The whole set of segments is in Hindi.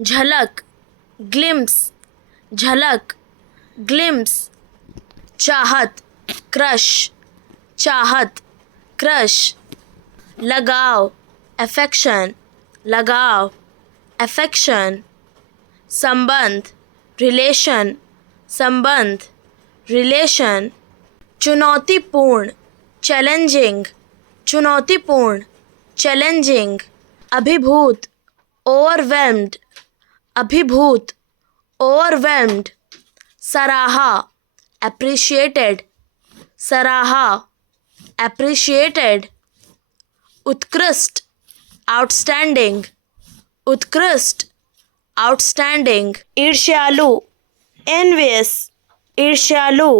झलक, ग्लिम्स, झलक, ग्लिम्स, चाहत, क्रश, चाहत, क्रश, लगाव, अफेक्शन, लगाव, अफेक्शन, संबंध, रिलेशन, संबंध, रिलेशन, चुनौतीपूर्ण, चैलेंजिंग, चुनौतीपूर्ण, चैलेंजिंग, अभिभूत, ओवरवेल्म्ड, अभिभूत, ओवरवेल्म्ड, सराहा, एप्रिशिएटेड, सराहा, एप्रिशिएटेड, उत्कृष्ट, आउटस्टैंडिंग, उत्कृष्ट, आउटस्टैंडिंग, ईर्ष्यालु, एनवियस, ईर्ष्यालु,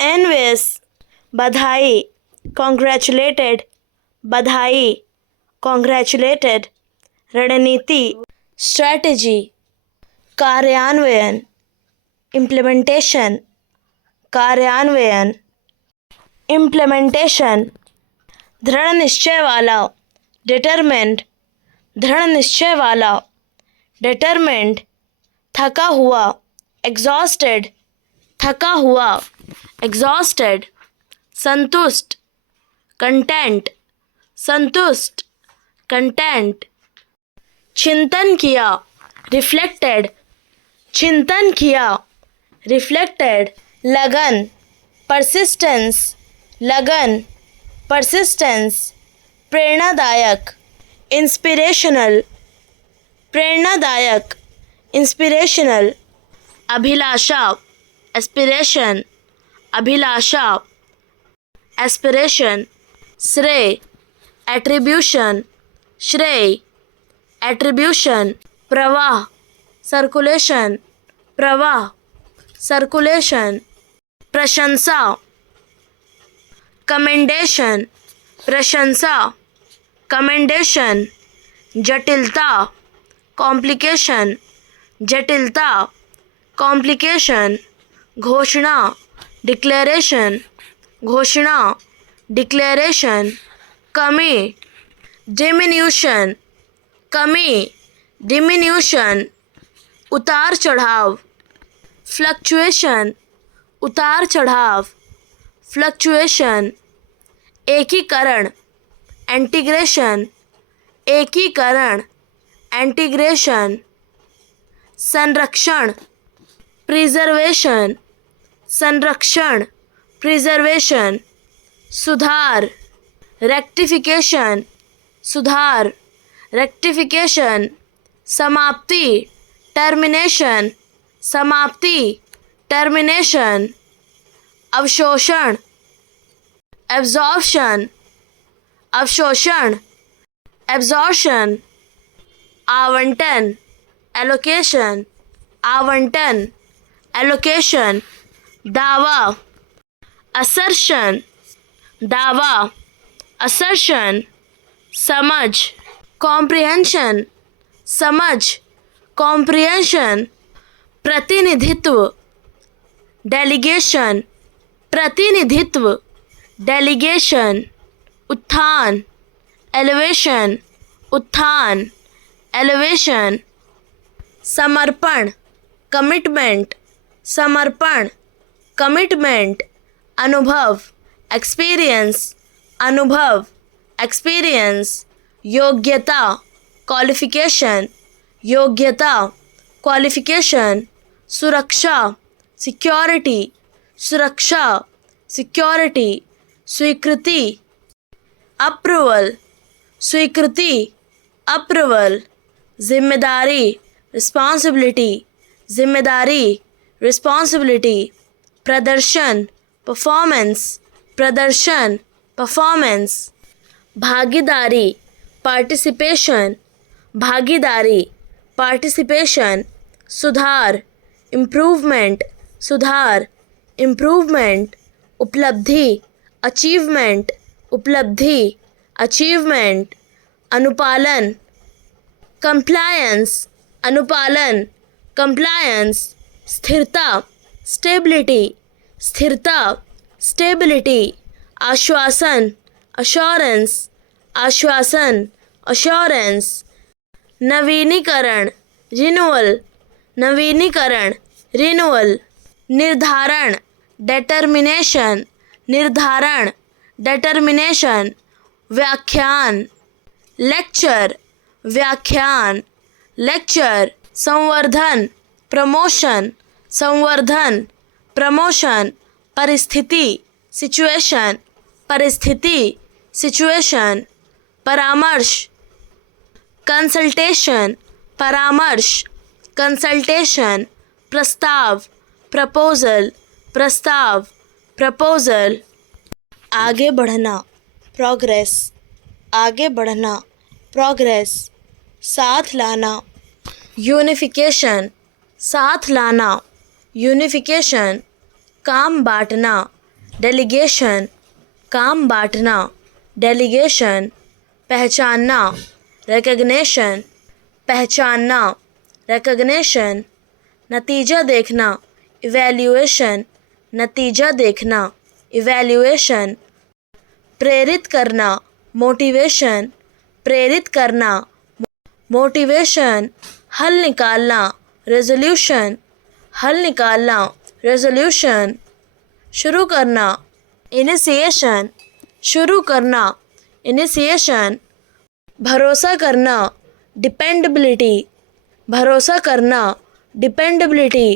एनवियस, बधाई, कॉन्ग्रेचुलेटेड, बधाई, कॉन्ग्रेचुलेटेड, रणनीति, स्ट्रैटेजी, कार्यान्वयन, इम्प्लीमेंटेशन, कार्यान्वयन, इम्प्लीमेंटेशन, दृढ़ निश्चय वाला, डिटरमिन्ड, दृढ़ निश्चय वाला, डिटरमिन्ड, थका हुआ, एग्जॉस्टेड, थका हुआ, एग्जॉस्टेड, संतुष्ट, कंटेंट, संतुष्ट, कंटेंट, चिंतन किया, रिफ्लेक्टेड, चिंतन किया, रिफ्लेक्टेड, लगन, परसिस्टेंस, लगन, परसिस्टेंस, प्रेरणादायक, इंस्पिरेशनल, प्रेरणादायक, इंस्पिरेशनल, अभिलाषा, एस्पिरेशन, अभिलाषा, एस्पिरेशन, श्रेय, एट्रीब्यूशन, श्रेय, एट्रीब्यूशन, प्रवाह, सर्कुलेशन, प्रवाह, सर्कुलेशन, प्रशंसा, कमेंडेशन, प्रशंसा, कमेंडेशन, जटिलता, कॉम्प्लिकेशन, जटिलता, कॉम्प्लिकेशन, घोषणा, डिक्लेरेशन, घोषणा, डिक्लेरेशन, कमी, डिमिन्यूशन, कमी, डिमिन्यूशन, उतार चढ़ाव, फ्लक्चुएशन, उतार चढ़ाव, फ्लक्चुएशन, एकीकरण, इंटीग्रेशन, एकीकरण, इंटीग्रेशन, संरक्षण, प्रिजर्वेशन, संरक्षण, प्रिजर्वेशन, सुधार, रेक्टिफिकेशन, सुधार, रेक्टिफिकेशन, समाप्ति, टर्मिनेशन, समाप्ति, टर्मिनेशन, अवशोषण, एब्जॉर्प्शन, अवशोषण, एब्जॉर्प्शन, आवंटन, एलोकेशन, आवंटन, एलोकेशन, दावा, असर्शन, दावा, असर्शन, समझ, कॉम्प्रिहेंशन, समझ, कॉम्प्रिहेंशन, प्रतिनिधित्व, डेलीगेशन, प्रतिनिधित्व, डेलीगेशन, उत्थान, एलिवेशन, उत्थान, एलिवेशन, समर्पण, कमिटमेंट, समर्पण, कमिटमेंट, अनुभव, एक्सपीरियंस, अनुभव, एक्सपीरियंस, योग्यता, क्वालिफिकेशन, योग्यता, क्वालिफिकेशन, सुरक्षा, सिक्योरिटी, सुरक्षा, सिक्योरिटी, स्वीकृति, अप्रूवल, स्वीकृति, अप्रूवल, जिम्मेदारी, रिस्पॉन्सिबिलिटी, जिम्मेदारी, रिस्पॉन्सिबिलिटी, प्रदर्शन, परफॉर्मेंस, प्रदर्शन, परफॉर्मेंस, भागीदारी, पार्टिसिपेशन, भागीदारी, पार्टिसिपेशन, सुधार, इम्प्रूवमेंट, सुधार, इम्प्रूवमेंट, उपलब्धि, अचीवमेंट, उपलब्धि, अचीवमेंट, अनुपालन, कंप्लायंस, अनुपालन, कंप्लायंस, स्थिरता, स्टेबिलिटी, स्थिरता, स्टेबिलिटी, आश्वासन, अश्योरेंस, आश्वासन, अश्योरेंस, नवीनीकरण, रिन्यूअल, नवीनीकरण, रिन्यूअल, निर्धारण, डेटर्मिनेशन, निर्धारण, डेटर्मिनेशन, व्याख्यान, लेक्चर, व्याख्यान, लेक्चर, संवर्धन, प्रमोशन, संवर्धन, प्रमोशन, परिस्थिति, सिचुएशन, परिस्थिति, सिचुएशन, परामर्श, कंसल्टेशन, परामर्श, कंसल्टेशन, प्रस्ताव, प्रपोजल, प्रस्ताव, प्रपोजल, आगे बढ़ना, प्रोग्रेस, आगे बढ़ना, प्रोग्रेस, साथ लाना, यूनिफिकेशन, साथ लाना, यूनिफिकेशन, काम बांटना, डेलीगेशन, काम बांटना, डेलीगेशन, पहचानना, रिकग्निशन, पहचानना, रिकग्निशन, नतीजा देखना, इवैल्यूएशन, नतीजा देखना, इवैल्यूएशन, प्रेरित करना, मोटिवेशन, प्रेरित करना, मोटिवेशन, हल निकालना, रेजोल्यूशन, हल निकालना, रेजोल्यूशन, शुरू करना, इनिशिएशन, शुरू करना, इनिशिएशन, भरोसा करना, डिपेंडेबिलिटी, भरोसा करना, डिपेंडेबिलिटी,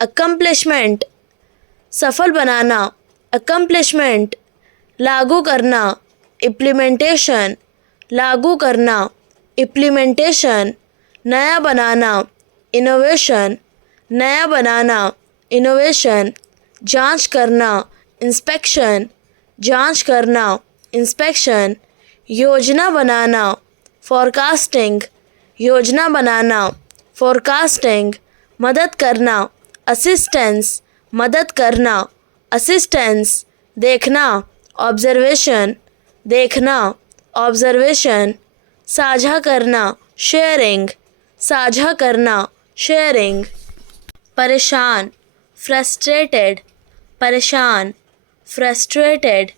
अकम्प्लिशमेंट, सफल बनाना, अकम्प्लिशमेंट, लागू करना, इम्प्लीमेंटेशन, लागू करना, इम्प्लीमेंटेशन, नया बनाना, इनोवेशन, नया बनाना, इनोवेशन, जांच करना, इंस्पेक्शन, जांच करना, इंस्पेक्शन, योजना बनाना, फोरकास्टिंग, योजना बनाना, फोरकास्टिंग, मदद करना, असिस्टेंस, मदद करना, असिस्टेंस, देखना, ऑब्जर्वेशन, देखना, ऑब्जर्वेशन, साझा करना, शेयरिंग, साझा करना, शेयरिंग, परेशान, फ्रस्ट्रेटेड, परेशान, फ्रस्ट्रेटेड,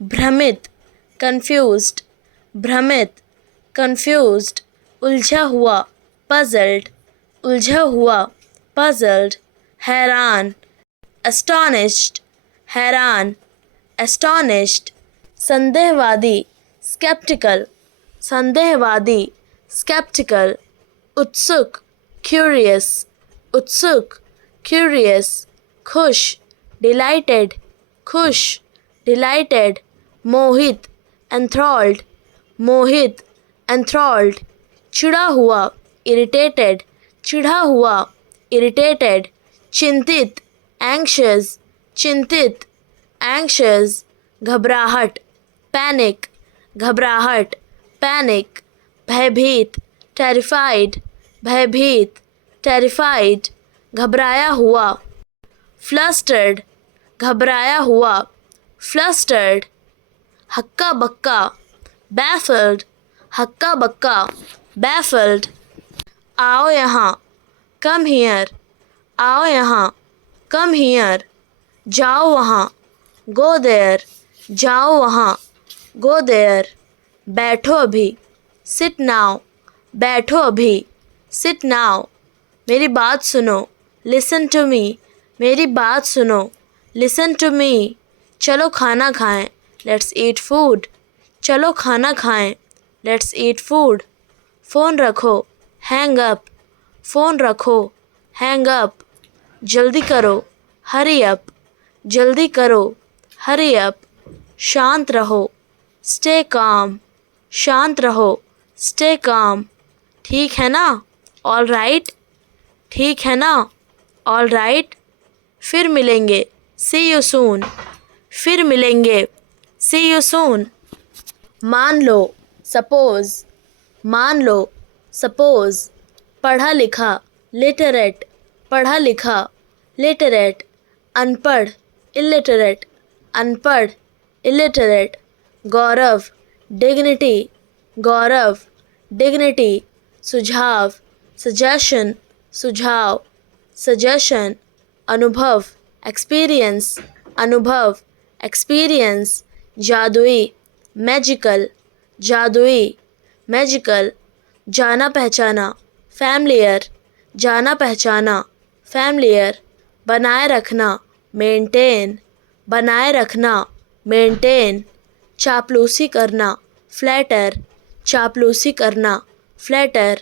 भ्रमित, कंफ्यूज्ड, भ्रमित, कंफ्यूज्ड, उलझा हुआ, पजल्ड, उलझा हुआ, पजल्ड, हैरान, एस्टोनिश्ड, हैरान, एस्टोनिश्ड, संदेहवादी, स्केप्टिकल, संदेहवादी, स्केप्टिकल, उत्सुक, क्यूरियस, उत्सुक, क्यूरियस, खुश, डिलाइटेड, खुश, डिलाइटेड, मोहित, एंथ्रॉल्ड, मोहित, एंथ्रॉल्ड, चिढ़ा हुआ, इरिटेटेड, चिढ़ा हुआ, इरिटेटेड, चिंतित, एंग्शियस, चिंतित, एंग्शियस, घबराहट, पैनिक, घबराहट, पैनिक, भयभीत, टेरिफाइड, भयभीत, टेरिफाइड, घबराया हुआ, फ्लस्टर्ड, घबराया हुआ, फ्लस्टर्ड, हक्का बक्का, बैफल्ड, हक्का बक्का, बैफल्ड, आओ यहाँ, कम हियर, आओ यहाँ, कम हियर, जाओ वहाँ, गो देयर, जाओ वहाँ, गो देयर, बैठो अभी, सिट नाउ, बैठो अभी, सिट नाउ, मेरी बात सुनो, लिसन टू मी, मेरी बात सुनो, लिसन टू मी, चलो खाना खाएं, लेट्स ईट फूड, चलो खाना खाएं, लेट्स ईट फूड, फ़ोन रखो, हैंग अप, फ़ोन रखो, हैंग अप, जल्दी करो, हरी अप, जल्दी करो, हरी अप, शांत रहो, स्टे काम, शांत रहो, स्टे काम, ठीक है ना, ऑल राइट, ठीक है ना, ऑल राइट, फिर मिलेंगे, सी यू सून, फिर मिलेंगे, सी यू सून, मान लो, सपोज़, मान लो, सपोज़, पढ़ा लिखा, लिटरेट, पढ़ा लिखा, लिटरेट, अनपढ़, इलिटरेट, अनपढ़, इलिटरेट, गौरव, डिग्निटी, गौरव, डिग्निटी, सुझाव, सजेशन, सुझाव, सजेशन, अनुभव, एक्सपीरियंस, अनुभव, एक्सपीरियंस, जादुई, मैजिकल, जादुई, मैजिकल, जाना पहचाना, familiar, जाना पहचाना, familiar, बनाए रखना, maintain, बनाए रखना, maintain, चापलूसी करना, flatter, चापलूसी करना, flatter,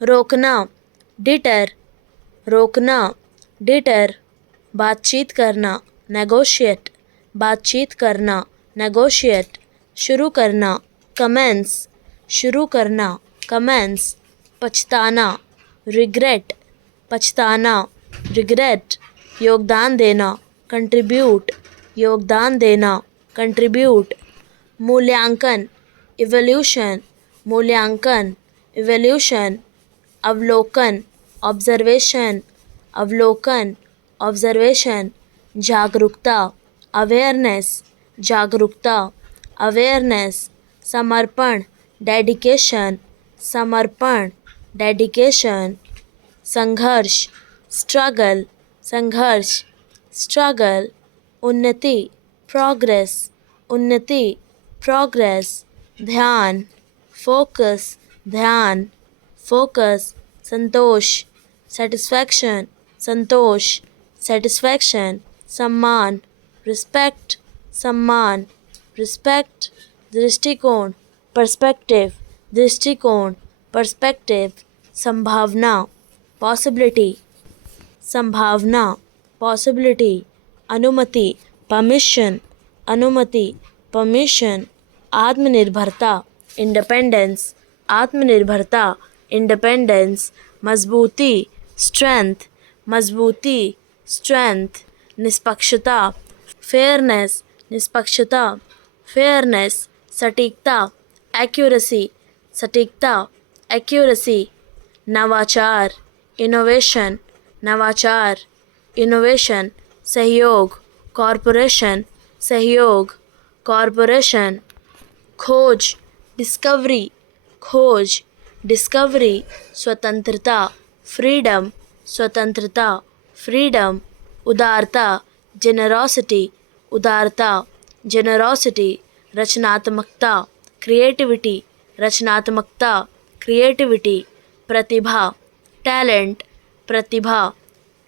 रोकना, deter, रोकना, deter, बातचीत करना, negotiate, बातचीत करना, negotiate, शुरू करना, commence, शुरू करना, commence, पछताना, regret, पछताना, regret, योगदान देना, contribute, योगदान देना, contribute, मूल्यांकन, evaluation, मूल्यांकन, evaluation, अवलोकन, observation, अवलोकन, observation, जागरूकता, awareness, जागरूकता, awareness, समर्पण, dedication, समर्पण, dedication, संघर्ष, struggle, संघर्ष, struggle, उन्नति, progress, उन्नति, progress, ध्यान, focus, ध्यान, focus, संतोष, satisfaction, संतोष, satisfaction, सम्मान, respect, सम्मान, respect, दृष्टिकोण, perspective, दृष्टिकोण, perspective, संभावना, possibility, संभावना, possibility, अनुमति, permission, अनुमति, permission, आत्मनिर्भरता, independence, आत्मनिर्भरता, independence, मजबूती, strength, मजबूती, strength, निष्पक्षता, fairness, निष्पक्षता, fairness, सटीकता, accuracy, सटीकता, accuracy, नवाचार, innovation, नवाचार, innovation, सहयोग, corporation, सहयोग, corporation, खोज, discovery, खोज, discovery, स्वतंत्रता, freedom, स्वतंत्रता, freedom, उदारता, generosity, उदारता, generosity, रचनात्मकता, creativity, रचनात्मकता, creativity, प्रतिभा, talent, प्रतिभा,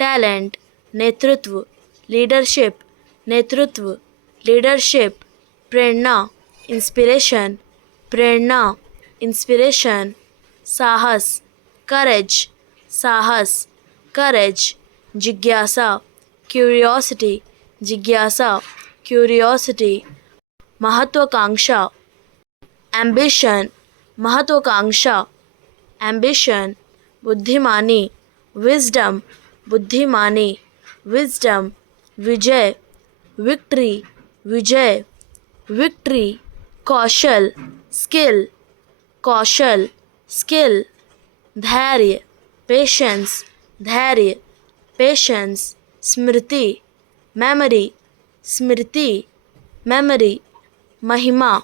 talent, नेतृत्व, leadership, नेतृत्व, leadership, प्रेरणा, inspiration, प्रेरणा, inspiration, साहस, courage, साहस, courage, जिज्ञासा, curiosity, जिज्ञासा, curiosity, महत्वाकांक्षा, ambition, महत्वाकांक्षा, ambition, बुद्धिमानी, wisdom, बुद्धिमानी, wisdom, विजय, victory, विजय, victory, कौशल, skill, कौशल, skill, धैर्य, patience, धैर्य, patience, स्मृति, memory, स्मृति, memory, महिमा,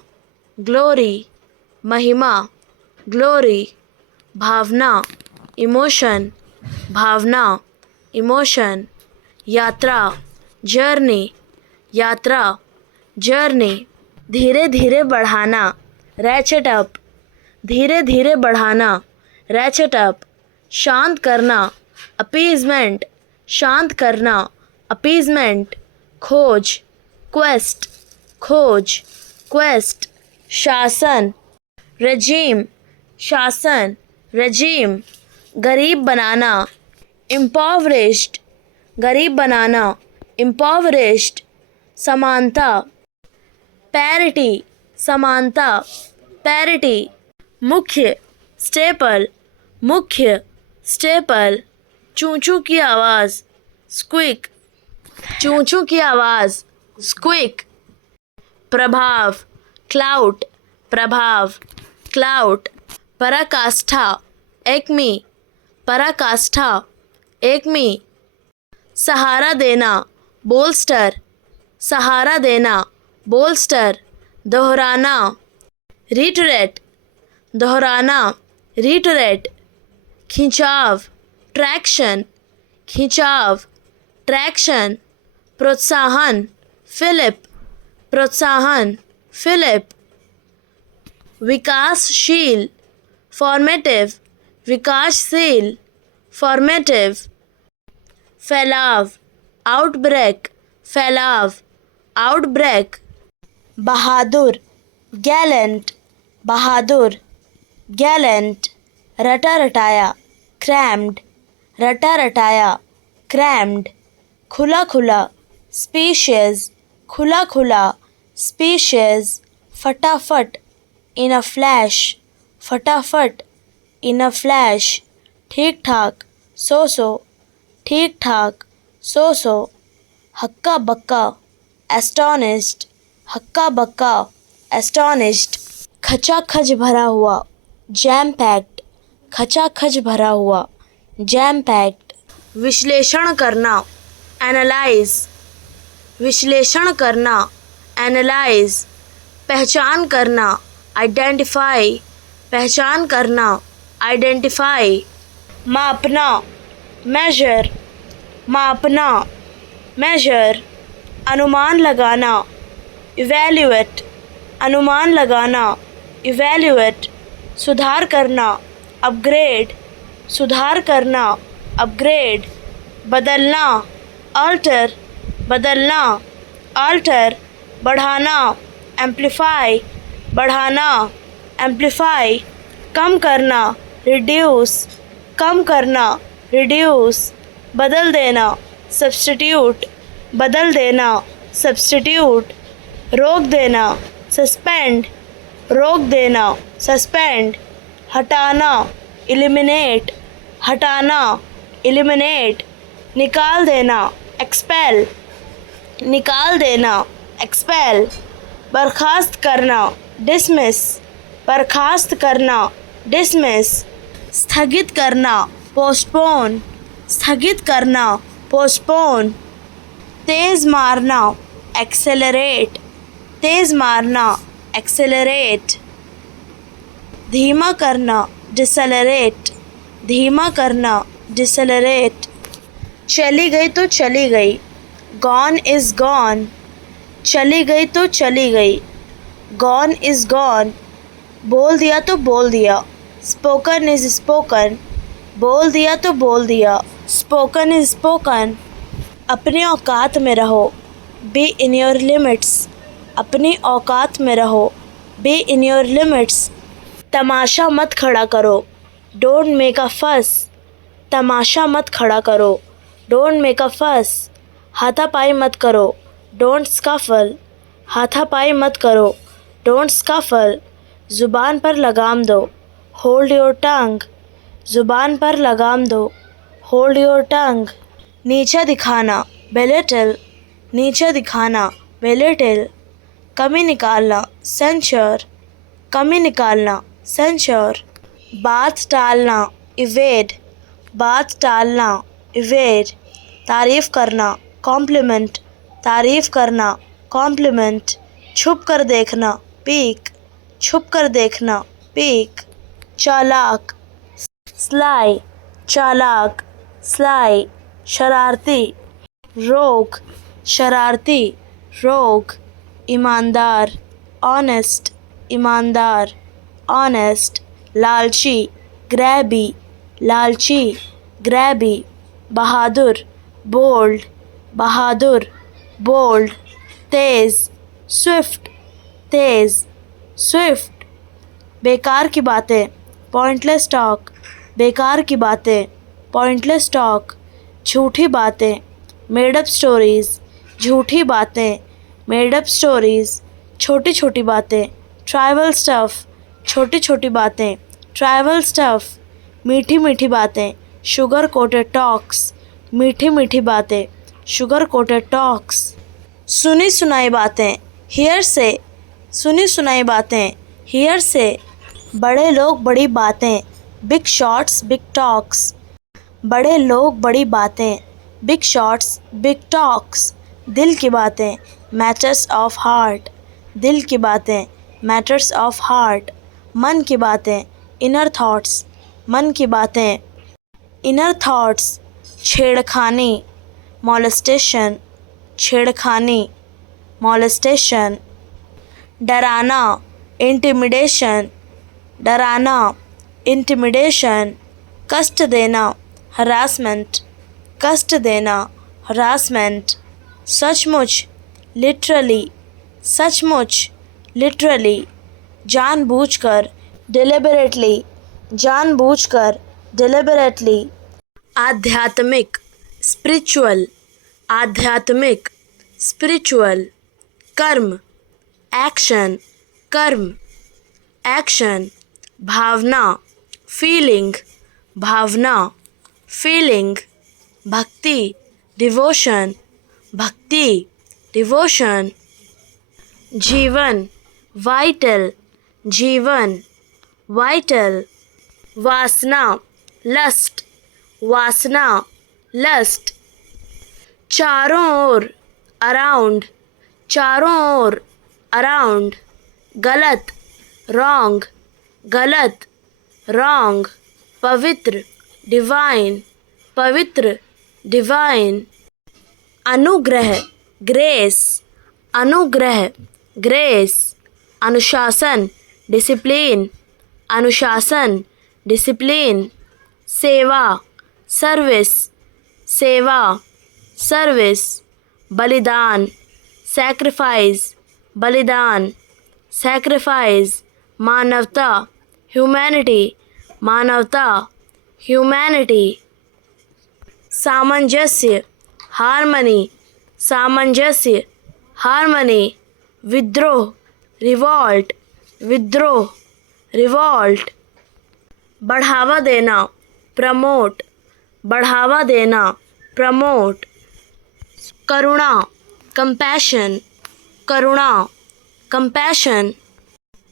glory, महिमा, glory, भावना, emotion, भावना, emotion, यात्रा, journey, यात्रा, journey, धीरे धीरे बढ़ाना, ratchet up, धीरे धीरे बढ़ाना, ratchet up, शांत करना, appeasement, शांत करना, appeasement, खोज, quest, खोज, quest, शासन, regime, शासन, regime, गरीब बनाना, impoverished, गरीब बनाना, impoverished, समानता, parity, समानता, parity, मुख्य, staple, मुख्य, staple, चूं चूं की आवाज़, squeak, चूं चूं की आवाज़, squeak, प्रभाव, clout, प्रभाव, clout, पराकाष्ठा, acme, पराकाष्ठा, acme, सहारा देना, bolster, सहारा देना, bolster, दोहराना, reiterate, दोहराना, reiterate, खिंचाव, traction, खिंचाव, traction, प्रोत्साहन, फिलिप, प्रोत्साहन, फिलिप, विकासशील, formative, विकासशील, फॉर्मेटिव, फैलाव, आउटब्रेक, फैलाव, आउटब्रेक, बहादुर, गैलेंट, बहादुर, गैलेंट, रटा रटाया, क्रैम्ड, रटा रटाया, क्रैम्ड, खुला खुला, स्पीशियस, खुला खुला, स्पीशियस, फटाफट, इन अ फ्लैश, फटाफट, इन अ फ्लैश, ठीक ठाक, सो, ठीक ठाक, सो, हक्का बक्का, एस्टोनिश्ड, हक्का बक्का, एस्टोनिश्ड, खचाखच भरा हुआ, जैम पैक्ड, खचाखच भरा हुआ, जैम पैक्ड, विश्लेषण करना, एनालाइज, विश्लेषण करना, एनालाइज, पहचान करना, आइडेंटिफाई, पहचान करना, आइडेंटिफाई, मापना, मेजर, मापना, मेजर, अनुमान लगाना, इवैल्यूएट, अनुमान लगाना, इवैल्यूएट, सुधार करना, अपग्रेड, सुधार करना, अपग्रेड, बदलना, अल्टर, बदलना, अल्टर, बढ़ाना, एम्प्लीफाई, बढ़ाना, एम्प्लीफाई, कम करना, रिड्यूस, कम करना, रिड्यूस, बदल देना, सब्स्टिट्यूट, बदल देना, सब्स्टिट्यूट, रोक देना, सस्पेंड, रोक देना, सस्पेंड, हटाना, एलिमिनेट, हटाना, एलिमिनेट, निकाल देना, एक्सपेल, निकाल देना, एक्सपेल, बर्खास्त करना, डिसमिस, बर्खास्त करना, डिसमिस, स्थगित करना, पोस्टपोन, स्थगित करना, पोस्टपोन, तेज़ मारना, एक्सेलरेट, तेज़ मारना, एक्सेलरेट, धीमा करना, डिसेलरेट, धीमा करना, डिसेलरेट, चली गई तो चली गई, गॉन इज़ गॉन, चली गई तो चली गई, गॉन इज़ गॉन, बोल दिया तो बोल दिया, स्पोकन इज़ स्पोकन, बोल दिया तो बोल दिया, स्पोकन इज़ स्पोकन, अपने औकात में रहो, बी इन योर लिमिट्स, अपनी औकात में रहो, बी इन योर लिमिट्स, तमाशा मत खड़ा करो, डोंट मेक अ फस, तमाशा मत खड़ा करो, डोंट मेक अ फस, हाथापाई मत करो, डोंट स्कफल, हाथापाई मत करो, डोंट स्कफल, ज़ुबान पर लगाम दो, होल्ड योर टंग, ज़ुबान पर लगाम दो, होल्ड योर टंग, नीचे दिखाना, बेलिटल, नीचे दिखाना, बेलिटल, कमी निकालना, सेंचर, कमी निकालना, सेंचर, बात टालना, इवेड, बात टालना, इवेड, तारीफ़ करना, कॉम्प्लीमेंट, तारीफ़ करना, कॉम्प्लीमेंट, छुप कर देखना, पीक, छुप कर देखना, पीक, चालाक, स्लाई, चालाक, स्लाई, शरारती, रोग, शरारती, रोग, ईमानदार, ऑनेस्ट, ईमानदार, ऑनेस्ट, लालची, ग्रैबी, लालची, ग्रैबी, बहादुर, बोल्ड, बहादुर, बोल्ड, तेज़, स्विफ्ट, तेज़, स्विफ्ट, बेकार की बातें, पॉइंटलेस टॉक, बेकार की बातें, पॉइंटलेस टॉक, झूठी बातें, मेड अप स्टोरीज़, झूठी बातें, मेड अप स्टोरीज़, छोटी छोटी बातें, ट्राइवल स्टफ़, छोटी छोटी बातें, ट्राइवल स्टफ़, मीठी मीठी बातें, शुगर कोटेड टॉक्स, मीठी मीठी बातें, शुगर कोटेड टॉक्स, सुनी सुनाई बातें, हियर से, सुनी सुनाई बातें, हियर से, बड़े लोग बड़ी बातें, बिग शॉट्स बिग टॉक्स, बड़े लोग बड़ी बातें, बिग शॉट्स बिग टॉक्स, दिल की बातें, मैटर्स ऑफ हार्ट, दिल की बातें, मैटर्स ऑफ हार्ट, मन की बातें, इनर थॉट्स, मन की बातें, इनर थॉट्स, छेड़खानी, मॉलेस्टेशन, छेड़खानी, मॉलेस्टेशन, डराना, इंटिमिडेशन, डराना, इंटिमिडेशन, कष्ट देना, harassment, कष्ट देना, harassment, सचमुच, literally, सचमुच, literally, जानबूझकर, deliberately, जानबूझकर, deliberately, आध्यात्मिक, spiritual, आध्यात्मिक, spiritual, कर्म, action, कर्म, action, भावना, feeling, भावना, feeling, भक्ति, devotion, भक्ति, devotion, जीवन, vital, जीवन, vital, वासना, lust, वासना, lust, चारों ओर, around, चारों ओर, around, गलत, wrong, गलत, wrong, पवित्र, divine, पवित्र, divine, अनुग्रह, grace, अनुग्रह, grace, अनुशासन, discipline, अनुशासन, discipline, सेवा, service, सेवा, service, बलिदान, sacrifice, बलिदान, sacrifice, मानवता, humanity, मानवता, humanity, सामंजस्य, harmony, सामंजस्य, harmony, विद्रोह, revolt, विद्रोह, revolt, बढ़ावा देना, promote, बढ़ावा देना, promote, करुणा, compassion, करुणा, compassion,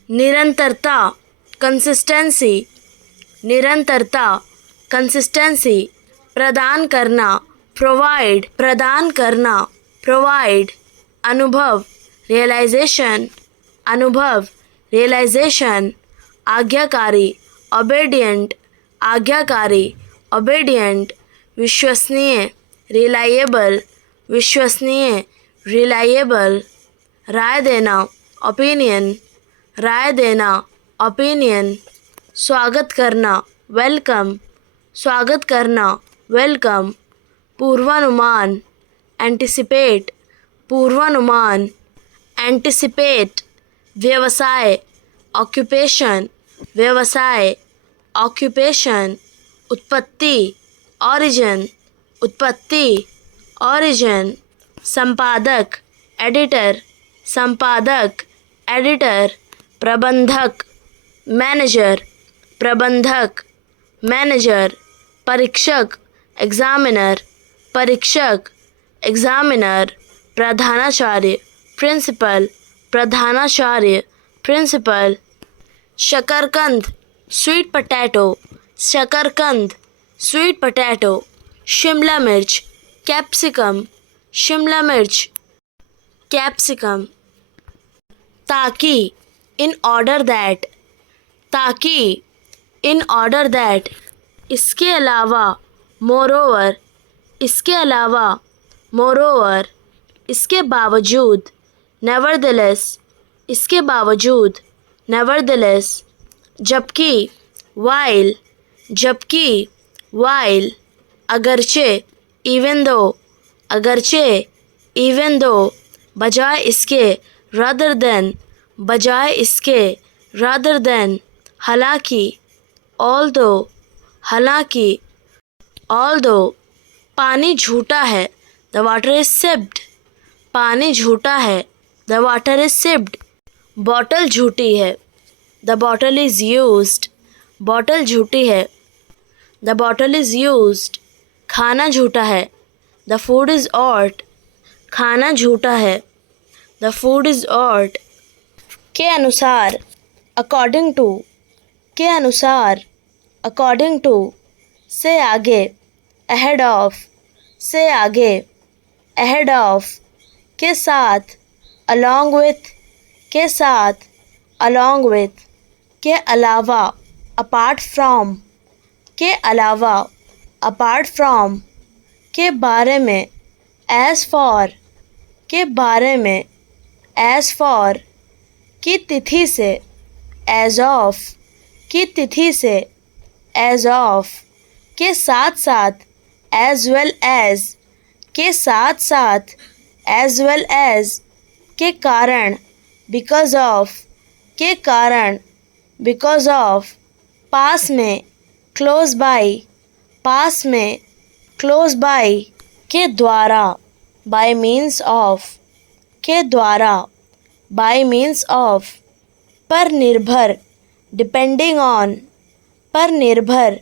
निरंतरता, consistency, निरंतरता, consistency, प्रदान करना, provide, प्रदान करना, provide, अनुभव, realization, अनुभव, realization, आज्ञाकारी, obedient, आज्ञाकारी, obedient, विश्वसनीय, reliable, विश्वसनीय, reliable, राय देना, opinion, राय देना, opinion, स्वागत करना, welcome, स्वागत करना, welcome, पूर्वानुमान, anticipate, पूर्वानुमान, anticipate, व्यवसाय, occupation, व्यवसाय, occupation, उत्पत्ति, origin, उत्पत्ति, origin, संपादक, editor, संपादक, editor, प्रबंधक, manager, प्रबंधक, manager, परीक्षक, examiner, परीक्षक, examiner, प्रधानाचार्य, principal, प्रधानाचार्य, principal, शकरकंद, sweet potato, शकरकंद, sweet potato, शिमला मिर्च, capsicum, शिमला मिर्च, capsicum, ताकि, in order that, ताकि, in order that, इसके अलावा, moreover, इसके अलावा, moreover, इसके बावजूद, nevertheless, इसके बावजूद, nevertheless, जबकि, while, जबकि, while, अगरचे, even though, अगरचे, even though, बजाय इसके, rather than, बजाय इसके, rather than, हालांकि, although, हालांकि, although, पानी झूठा है, the water is sipped, पानी झूठा है, the water is sipped, bottle झूठी है, the bottle is used, bottle झूठी है, the bottle is used, खाना झूठा है, the food is odd, खाना झूठा है, the food is odd, के अनुसार, according to, के अनुसार, according to, से आगे, ahead of, से आगे, ahead of, के साथ, along with, के साथ, along with, के अलावा, apart from, के अलावा, apart from, के बारे में, as for, के बारे में, as for, की तिथि से, as of, की तिथि से, as of, के साथ साथ, as well as, के साथ साथ, as well as, के कारण, because of, के कारण, because of, पास में, close by, पास में, close by, के द्वारा, by means of, के द्वारा, by means of, पर निर्भर, depending on, पर निर्भर,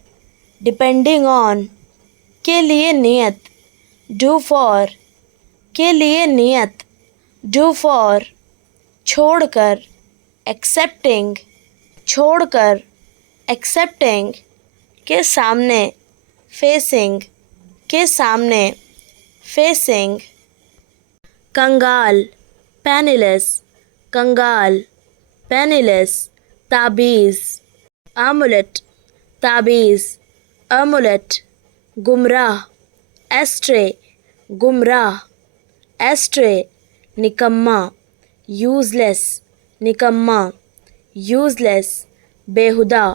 depending on, के लिए नियत, do for, के लिए नियत, do for, छोड़कर, accepting, छोड़कर, accepting, के सामने, facing, के सामने, facing, कंगाल, penniless, कंगाल, penniless, ताबीज़, amulet, ताबीज़, amulet, गुमराह, astray, गुमराह, astray, निकम्मा, useless, निकम्मा, useless, बेहुदा,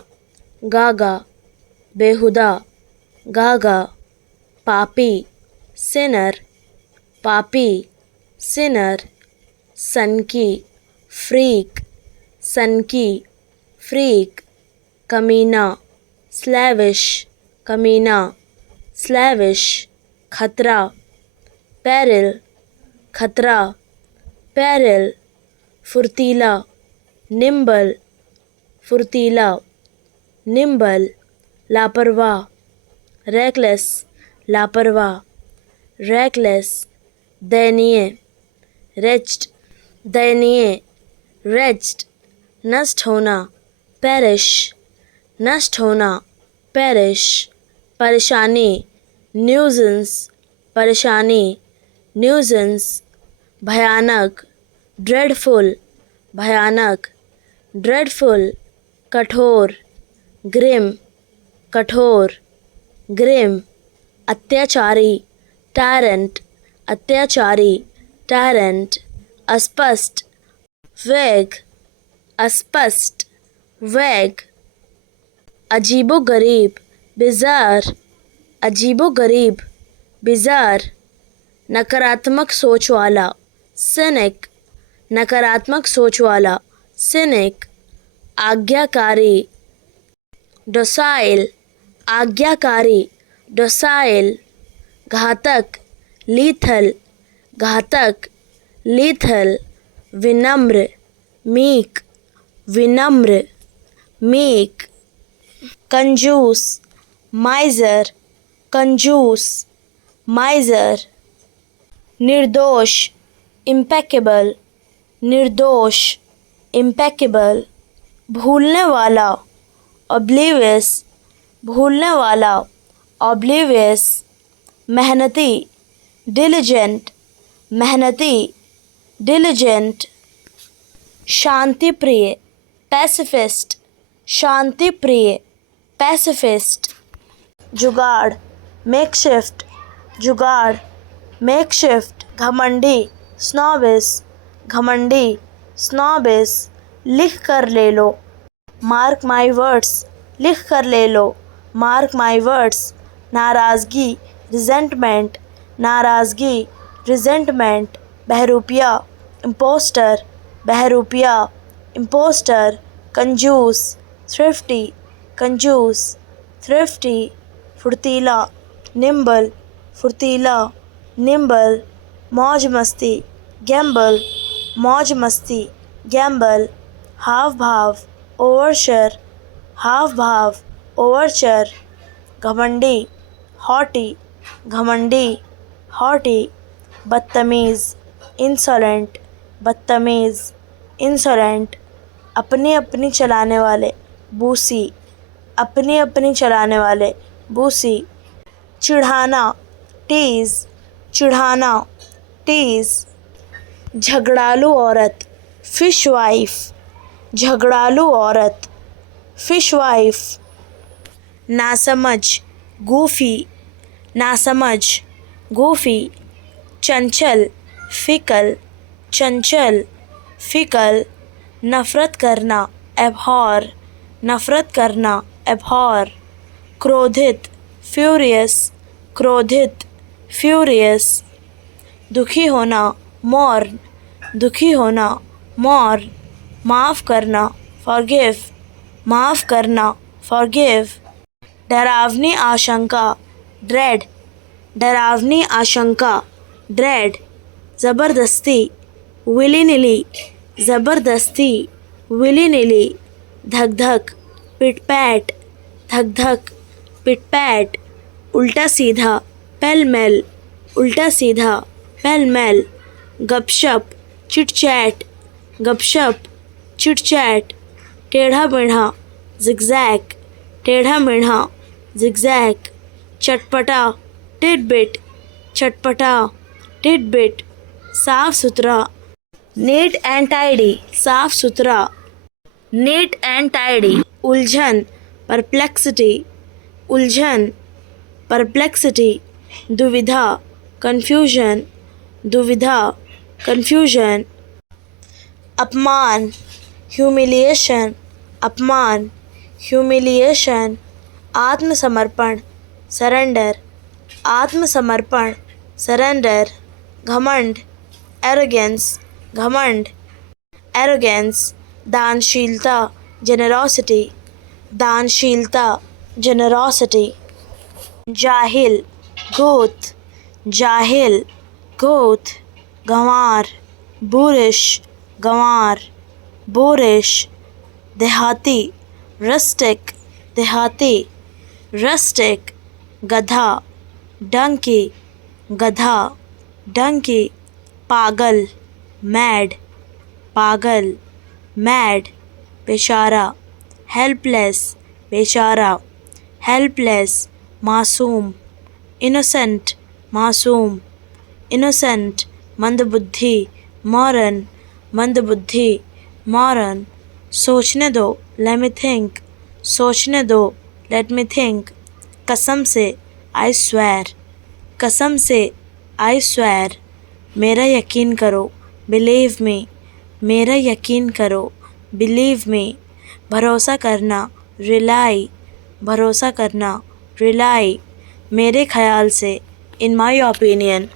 गागा, बेहुदा, गागा, पापी, sinner, पापी, sinner, सनकी, freak, सनकी, freak, कमीना, slavish, कमीना, slavish, खतरा, peril, खतरा, peril, फुर्तीला, nimble, फुर्तीला, nimble, लापरवाह, reckless, लापरवाह, reckless, दयनीय, wretched, दयनीय, wretched, नष्ट होना, perish, नष्ट होना, perish, परेशानी, nuisance, परेशानी, nuisance, भयानक, dreadful, भयानक, dreadful, कठोर, grim, कठोर, grim, अत्याचारी, tyrant, अत्याचारी, tyrant, अस्पष्ट, vague, अस्पष्ट, vague, अजीबोगरीब, bizarre, अजीबोगरीब, bizarre, नकारात्मक सोच वाला, cynic, नकारात्मक सोच वाला, cynic, आज्ञाकारी, docile, आज्ञाकारी, docile, घातक, lethal, घातक, lethal, विनम्र, meek, विनम्र, meek, कंजूस, miser, कंजूस, miser, निर्दोष, impeccable, निर्दोष, impeccable, भूलने वाला, oblivious, भूलने वाला, oblivious, मेहनती, diligent, मेहनती, diligent, शांति प्रिय, pacifist, शांति प्रिय, pacifist, जुगाड़, makeshift, जुगाड़, makeshift, घमंडी, snobbish, घमंडी, snobbish, लिख कर ले लो, mark my words, लिख कर ले लो, mark my words, नाराज़गी, resentment, नाराज़गी, resentment, बहरूपिया, imposter, बहरूपिया, imposter, कंजूस, thrifty, कंजूस, thrifty, फुर्तीला, nimble, फुर्तीला, nimble, मौज मस्ती, gamble, मौज मस्ती, gamble, हाव भाव, overture, हाव भाव, overture, घमंडी, haughty, घमंडी, haughty, बदतमीज़, insolent, बदतमीज़, insolent, अपनी अपनी चलाने वाले, बूसी, अपनी अपनी चलाने वाले, बूसी, चिढ़ाना, tease, चिढ़ाना, tease, झगड़ालू औरत, fishwife, झगड़ालू औरत, fishwife, नासमझ, goofy, नासमझ, goofy, चंचल, फिकल, चंचल, फिकल, नफ़रत करना, abhor, नफ़रत करना, abhor, क्रोधित, फ्यूरियस क्रोधित, फ्यूरियस। दुखी होना मॉर्न, दुखी होना मॉर्न। माफ़ करना फॉरगिव, माफ़ करना फॉरगिव। डरावनी आशंका ड्रेड, डरावनी आशंका ड्रेड। ज़बरदस्ती विली निली, ज़बरदस्ती विली निली। धक धक पिट पैट, धक धक पिट पैट। उल्टा सीधा पेल मेल, उल्टा सीधा पेल मेल। गपशप चिट चैट, गपशप चिट चैट। टेढ़ा मेढ़ा जिगजैग, टेढ़ा मेढ़ा जिगजैग। चटपटा टिडबिट, चटपटा टिडबिट। साफ सुथरा नीट एंड टाइडी, साफ सुथरा नीट एंड टाइडी। उलझन परप्लेक्सिटी, उलझन परप्लेक्सिटी। दुविधा कंफ्यूजन, दुविधा कंफ्यूजन। अपमान ह्यूमिलिएशन, अपमान ह्यूमिलिएशन। आत्मसमर्पण सरेंडर, आत्मसमर्पण सरेंडर। घमंड एरोगेंस, घमंड एरोगेंस। दानशीलता जेनरोसिटी, दानशीलता जेनरोसिटी। जाहिल गोथ, जाहिल गोथ। गंवार बूरिश, गंवार बोरिश। देहाती रस्टिक, देहाती रस्टिक। गधा डंकी, गधा डंकी। पागल मैड, पागल मैड। बेचारा हेल्पलेस, बेचारा हेल्पलेस। मासूम इनोसेंट, मासूम इनोसेंट। मंदबुद्धि मॉरन, मंदबुद्धि मॉरन। सोचने दो लेट मी थिंक, सोचने दो लेट मी थिंक। कसम से आई स्वेयर, कसम से आई स्वेयर। मेरा यकीन करो बिलीव मी, मेरा यकीन करो बिलीव मी। भरोसा करना रिलाई, भरोसा करना रिलाई। मेरे ख्याल से इन माई ओपिनियन,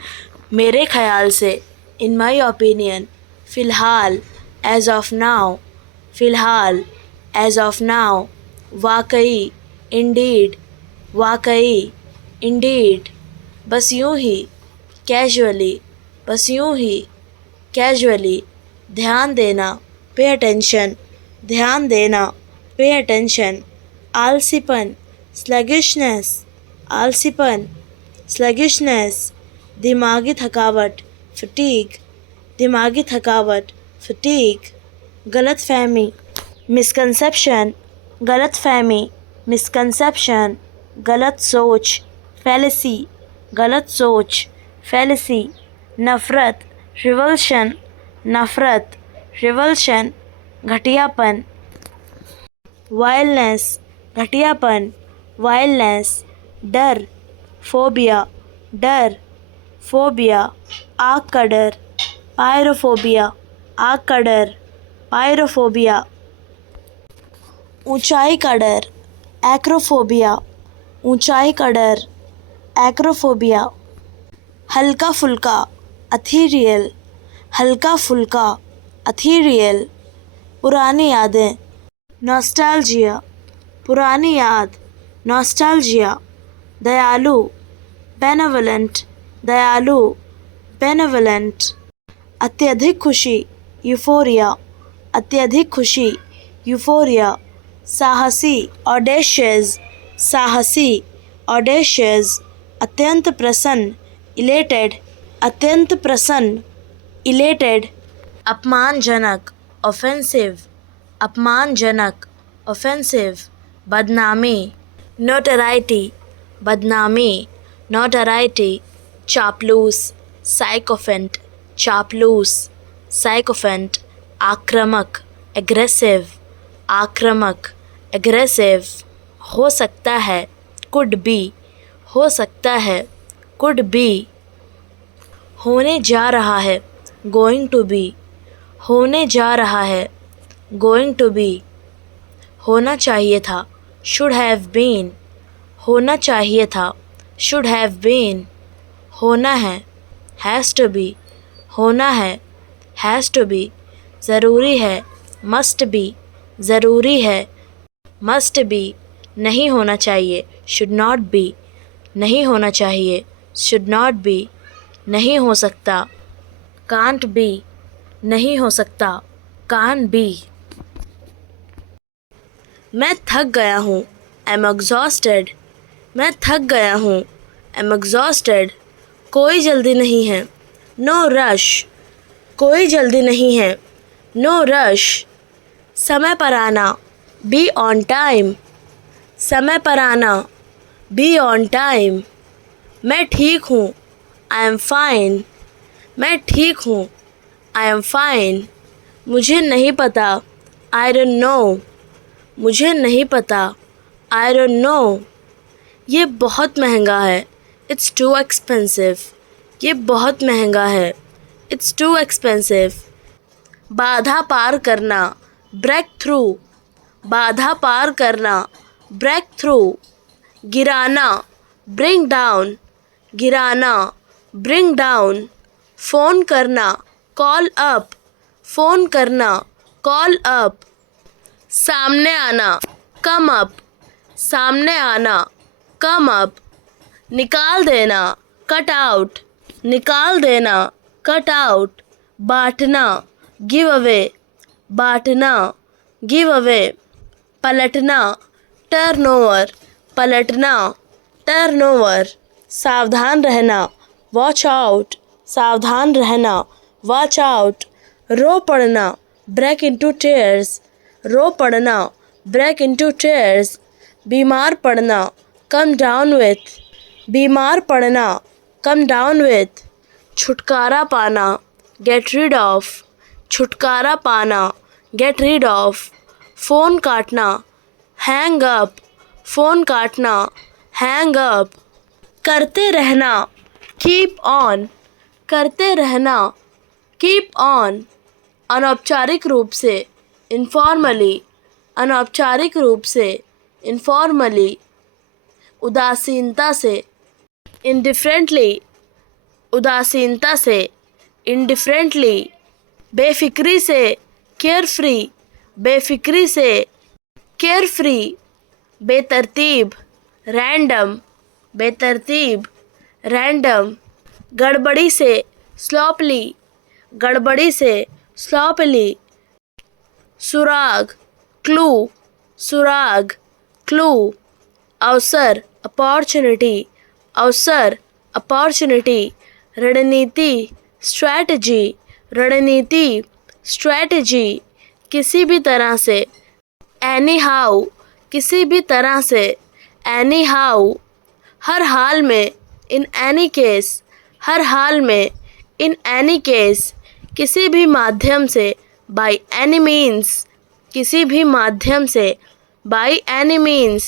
मेरे ख्याल से इन माई ओपिनियन। फ़िलहाल एज ऑफ नाउ, फ़िलहाल एज ऑफ नाउ। वाकई इंडीड, वाकई इंडीड। बस यूं ही कैजुअली, बस यूं ही कैजुअली। ध्यान देना पे अटेंशन, ध्यान देना पे अटेंशन। आलसीपन स्लगिशनेस, आलसीपन स्लगिशनेस। दिमागी थकावट फटीग, दिमागी थकावट फटीग। गलतफहमी मिसकंसेप्शन, गलतफहमी मिसकंसेप्शन। गलत सोच फैलेसी, गलत सोच फैलेसी। नफ़रत रिवल्शन, नफ़रत रिवल्शन। घटियापन वायलेंस, घटियापन वायलेंस। डर फोबिया, डर फोबिया। आग का डर पायरोफोबिया, आग का डर पायरोफोबिया। ऊंचाई का डर एक्रोफोबिया, ऊंचाई का डर एक्रोफोबिया। हल्का फुल्का अथीरियल, हल्का फुल्का अथीरियल। पुरानी यादें नॉस्टैल्जिया, पुरानी याद नॉस्टैल्जिया। दयालु बेनेवलेंट, दयालु बेनेवलेंट। अत्यधिक खुशी यूफोरिया, अत्यधिक खुशी यूफोरिया। साहसी ऑडेशियस, साहसी ऑडेशियस। अत्यंत प्रसन्न इलेटेड, अत्यंत प्रसन्न इलेटेड। अपमानजनक ऑफेंसिव, अपमानजनक ऑफेंसिव। बदनामी नोटराइटी, बदनामी नोटराइटी। चापलूस साइकोफेंट, चापलूस साइकोफेंट। आक्रामक एग्रेसिव, आक्रामक एग्रेसिव। हो सकता है कुड बी, हो सकता है कुड बी। होने जा रहा है गोइंग टू बी, होने जा रहा है गोइंग टू बी। होना चाहिए था शुड हैव बीन, होना चाहिए था, should have been. होना है, has to be. होना है, has to be. ज़रूरी है, must be. ज़रूरी है, must be. नहीं होना चाहिए, should not be. नहीं होना चाहिए, should not be. नहीं हो सकता, can't be. नहीं हो सकता, can't be. मैं थक गया हूँ, I'm exhausted. मैं थक गया हूँ, I'm exhausted. कोई जल्दी नहीं है, no rush. कोई जल्दी नहीं है, no rush. समय पर आना, be on time. समय पर आना, be on time. मैं ठीक हूँ, I am fine. मैं ठीक हूँ, I am fine. मुझे नहीं पता, I don't know. मुझे नहीं पता, I don't know. ये बहुत महंगा है, It's too expensive. ये बहुत महंगा है, It's too expensive. बाधा पार करना, break through. बाधा पार करना, break through. गिराना, bring down. गिराना, bring down. फ़ोन करना, call up. फ़ोन करना, call up. सामने आना, come up. सामने आना, come up. निकाल देना, cut out. निकाल देना, cut out. बांटना, give away. बांटना, give away. पलटना, turn over. पलटना, turn over. सावधान रहना, watch out. सावधान रहना, watch out. रो पड़ना, break into tears. रो पड़ना, break into tears. बीमार पड़ना, come down with. बीमार पड़ना, come down with. छुटकारा पाना, get rid of. छुटकारा पाना, get rid of. फ़ोन काटना, hang up. फ़ोन काटना, hang up. करते रहना, keep on. करते रहना, keep on. अनौपचारिक रूप से, informally. अनौपचारिक रूप से, informally. उदासीनता से, indifferently. उदासीनता से, indifferently. बेफिक्री से, carefree. बेफिक्री से, carefree. बेतरतीब, random. बेतरतीब, random. गड़बड़ी से, sloppily. गड़बड़ी से, sloppily. सुराग, clue. सुराग, clue. अवसर, opportunity. अवसर, opportunity. रणनीति, strategy. रणनीति, strategy. किसी भी तरह से, anyhow. किसी भी तरह से, anyhow. हर हाल में, in any case. हर हाल में, in any case. किसी भी माध्यम से, by any means. किसी भी माध्यम से, by any means.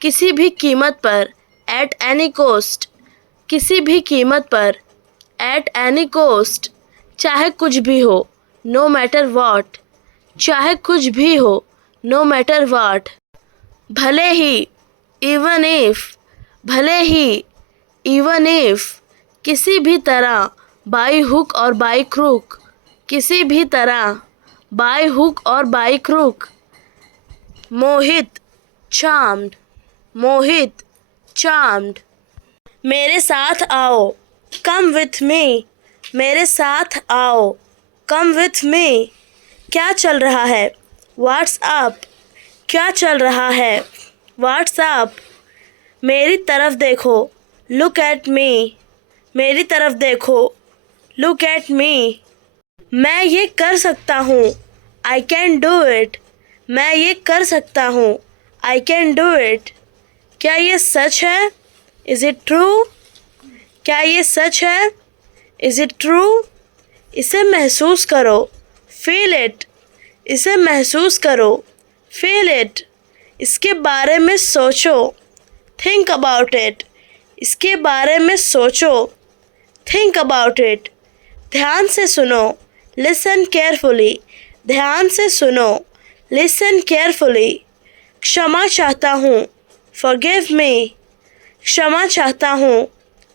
किसी भी कीमत पर, at any cost. किसी भी कीमत पर, at any cost. चाहे कुछ भी हो, no matter what. चाहे कुछ भी हो, no matter what. भले ही, even if. भले ही, even if. किसी भी तरह, by hook और by crook. किसी भी तरह, by hook और by crook. Mohit, charmed. Mohit, charmed. मेरे साथ आओ, come with me. मेरे साथ आओ, come with me. क्या चल रहा है, what's up. क्या चल रहा है, what's up. मेरी तरफ देखो, look at me. मेरी तरफ देखो, look at me. मैं ये कर सकता हूँ, I can do it. मैं ये कर सकता हूँ, I can do it. क्या ये सच है, is it true. क्या ये सच है, is it true. इसे महसूस करो, feel it. इसे महसूस करो, feel it. इसके बारे में सोचो, think about it. इसके बारे में सोचो, think about it. ध्यान से सुनो, listen carefully. ध्यान से सुनो, listen carefully. क्षमा चाहता हूँ, forgive me. क्षमा चाहता हूँ,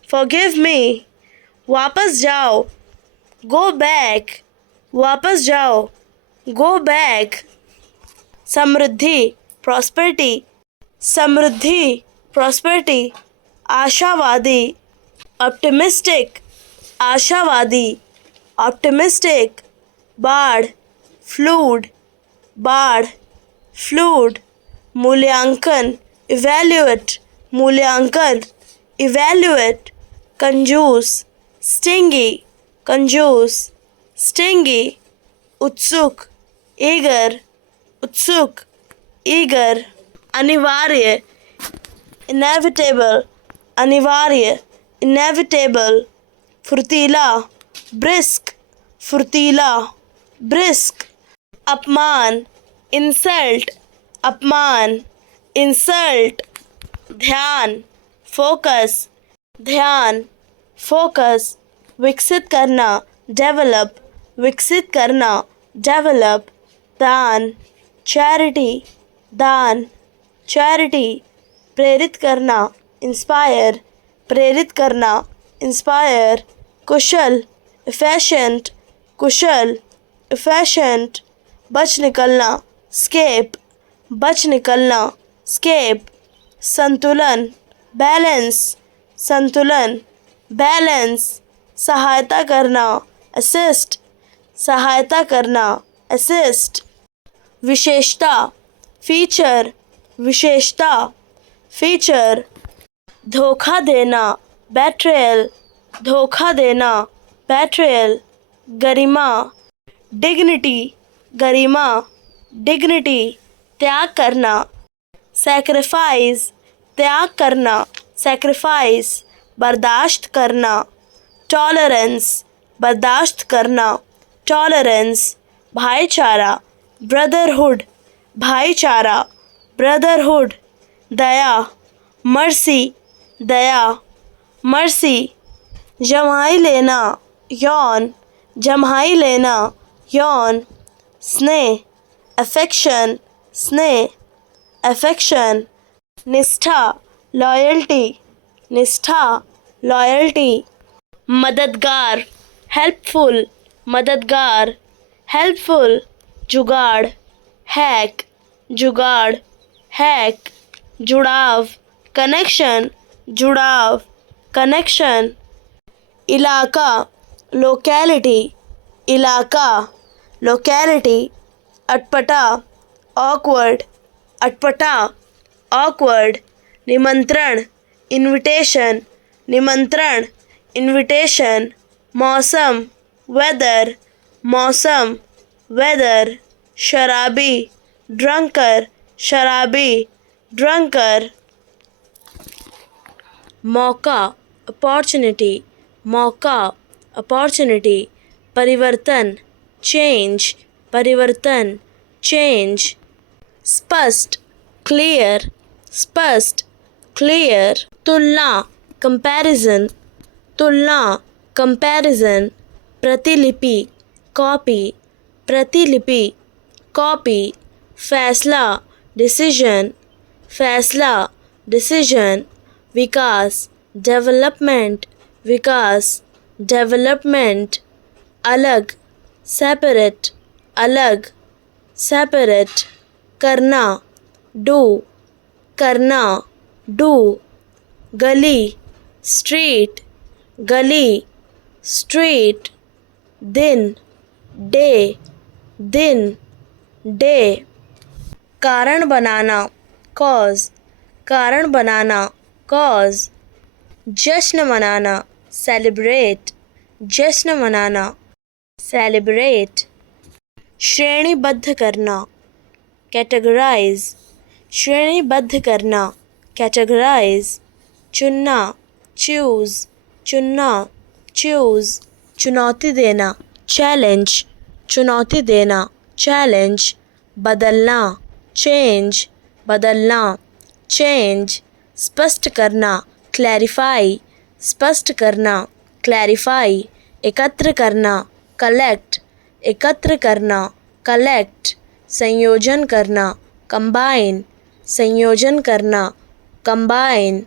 forgive me, वापस जाओ, go back, वापस जाओ, go back, समृद्धि, prosperity, समृद्धि, prosperity, आशावादी, optimistic, आशावादी, optimistic, बाढ़, flood, बाढ़, flood, मूल्यांकन, evaluate, मूल्यांकन, evaluate, कंजूस, stingy, कंजूस, stingy, उत्सुक, eager, उत्सुक, eager, अनिवार्य, inevitable, अनिवार्य, inevitable, फुर्तीला, brisk, फुर्तीला, brisk, अपमान, insult, अपमान, insult, ध्यान, focus, ध्यान, focus, विकसित करना, develop, विकसित करना, develop, दान, charity, दान, charity, प्रेरित करना, inspire, प्रेरित करना, inspire, कुशल, efficient, कुशल, efficient, बच निकलना, escape, बच निकलना, escape, संतुलन, बैलेंस, संतुलन, बैलेंस, सहायता करना, असिस्ट, सहायता करना, असिस्ट, विशेषता, फीचर, विशेषता, फीचर, धोखा देना, बेट्रेयल, धोखा देना, बेट्रेयल, गरिमा, डिग्निटी, गरिमा, डिग्निटी, त्याग करना, सैक्रिफाइस, त्याग करना, सैक्रिफाइस, बर्दाश्त करना, टॉलरेंस, बर्दाश्त करना, टॉलरेंस, भाईचारा, ब्रदरहुड, भाईचारा, ब्रदरहुड, दया, मर्सी, दया, मर्सी, जमाई लेना, यौन, जमाई लेना, यौन, स्नेह, अफेक्शन, स्नेह, अफेक्शन, निष्ठा, लॉयल्टी, निष्ठा, लॉयल्टी, मददगार, हेल्पफुल, मददगार, हेल्पफुल, जुगाड़, हैक, जुगाड़, हैक, जुड़ाव, कनेक्शन, जुड़ाव, कनेक्शन, इलाका, लोकेलिटी, इलाका, लोकेलिटी, अटपटा, ऑकवर्ड, अटपटा, ऑकवर्ड, निमंत्रण, इनविटेशन, निमंत्रण, इनविटेशन, मौसम, वेदर, मौसम, वेदर, शराबी, ड्रंकर, शराबी, ड्रंकर, मौका, अपॉर्चुनिटी, मौका, अपॉर्चुनिटी, परिवर्तन, चेंज, परिवर्तन, चेंज, स्पष्ट, क्लियर, स्पष्ट, क्लियर, तुलना, कंपैरिजन, तुलना, कंपैरिजन, प्रतिलिपि, कॉपी, प्रतिलिपि, कॉपी, फैसला, डिसीजन, फैसला, डिसीजन, विकास, डेवलपमेंट, विकास, डेवलपमेंट, अलग, सेपरेट, अलग, सेपरेट, करना, डू, करना, डू, गली, स्ट्रीट, गली, स्ट्रीट, दिन, डे, दिन, डे, कारण बनाना, कॉज, कारण बनाना, कॉज, जश्न मनाना, सेलिब्रेट, जश्न मनाना, सेलिब्रेट, श्रेणीबद्ध करना, कैटेगराइज, श्रेणीबद्ध करना, कैटेगराइज, चुनना, चूज, चुनना, चूज, चुनौती देना, चैलेंज, चुनौती देना, चैलेंज, बदलना, चेंज, बदलना, चेंज, स्पष्ट करना, क्लैरिफाई, स्पष्ट करना, क्लैरिफाई, एकत्र करना, कलेक्ट, एकत्र करना, कलेक्ट, संयोजन करना, कंबाइन, संयोजन करना, कंबाइन,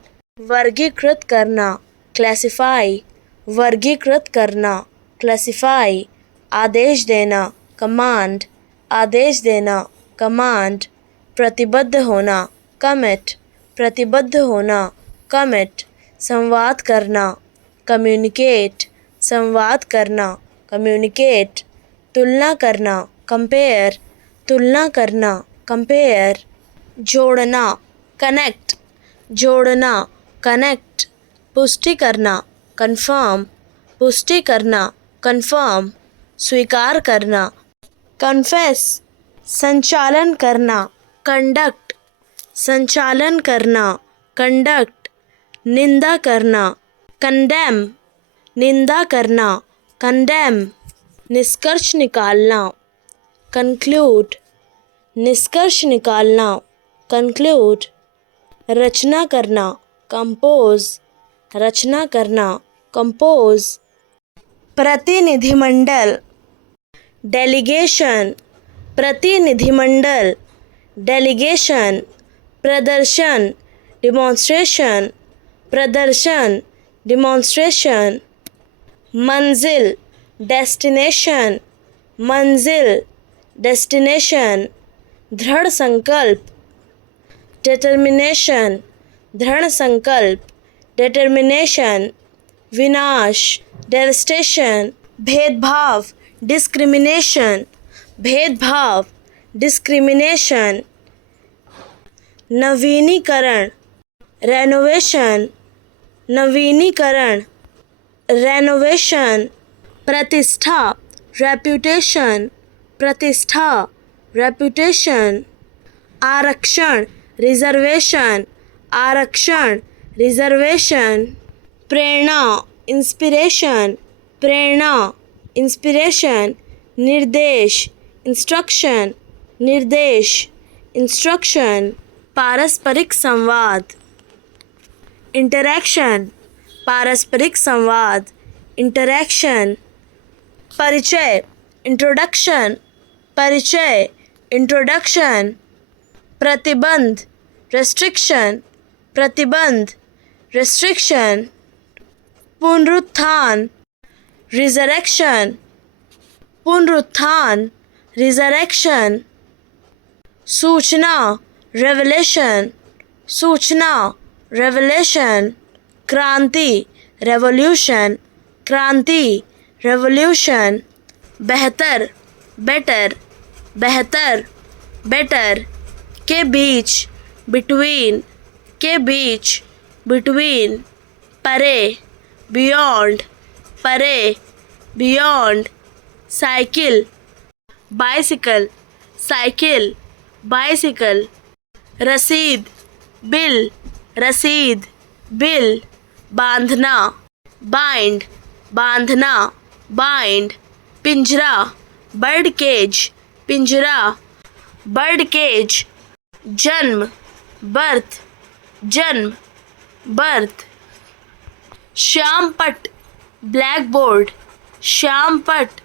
वर्गीकृत करना, क्लासिफाई, वर्गीकृत करना, क्लासिफाई, आदेश देना, कमांड, आदेश देना, कमांड, प्रतिबद्ध होना, कमिट, प्रतिबद्ध होना, कमिट, संवाद करना, कम्युनिकेट, संवाद करना, कम्युनिकेट, तुलना करना, कंपेयर, तुलना करना, कंपेयर, जोड़ना, कनेक्ट, जोड़ना, कनेक्ट, पुष्टि करना, कंफर्म, पुष्टि करना, कंफर्म, स्वीकार करना, कन्फेस, संचालन करना, कंडक्ट, संचालन करना, कंडक्ट, निंदा करना, कंडेम, निंदा करना, कंडेम, निष्कर्ष निकालना, कंक्लूड, निष्कर्ष निकालना, कंक्लूड, रचना करना, कंपोज, रचना करना, कंपोज, प्रतिनिधिमंडल, डेलीगेशन, प्रतिनिधिमंडल, डेलीगेशन, प्रदर्शन, डिमॉन्स्ट्रेशन, प्रदर्शन, डिमॉन्स्ट्रेशन, मंजिल, डेस्टिनेशन, मंजिल, डेस्टिनेशन, दृढ़ संकल्प, डिटर्मिनेशन, दृढ़ संकल्प, डिटर्मिनेशन, विनाश, डेवस्टेशन, भेदभाव, डिस्क्रिमिनेशन, भेदभाव, डिस्क्रिमिनेशन, नवीनीकरण, रेनोवेशन, नवीनीकरण, रेनोवेशन, प्रतिष्ठा, रेप्यूटेशन, प्रतिष्ठा, रेप्यूटेशन, आरक्षण, रिजर्वेशन, आरक्षण, रिजर्वेशन, प्रेरणा, इंस्पिरेशन, प्रेरणा, इंस्पिरेशन, निर्देश, इंस्ट्रक्शन, निर्देश, इंस्ट्रक्शन, पारस्परिक संवाद, इंटरैक्शन, पारस्परिक संवाद, इंटरैक्शन, परिचय, इंट्रोडक्शन, परिचय, इंट्रोडक्शन, प्रतिबंध, रेस्ट्रिक्शन, प्रतिबंध, रेस्ट्रिक्शन, पुनरुत्थान, रिजरेक्शन, पुनरुत्थान, रिजरेक्शन, सूचना, रेवलेशन, सूचना, रेवलेशन, क्रांति, रेवोल्यूशन, क्रांति, रेवोल्यूशन, बेहतर, बेटर, बेहतर, बेटर, के बीच, बिटवीन, के बीच, बिटवीन, परे, बियॉन्ड, परे, beyond, cycle, bicycle, cycle, bicycle, रसीद, बिल, रसीद, बिल, बांधना, बाइंड, बांधना, बाइंड, पिंजरा, बर्ड केज, पिंजरा, बर्ड केज, जन्म, बर्थ, जन्म, बर्थ, श्यामपट, ब्लैक बोर्ड, श्यामपट,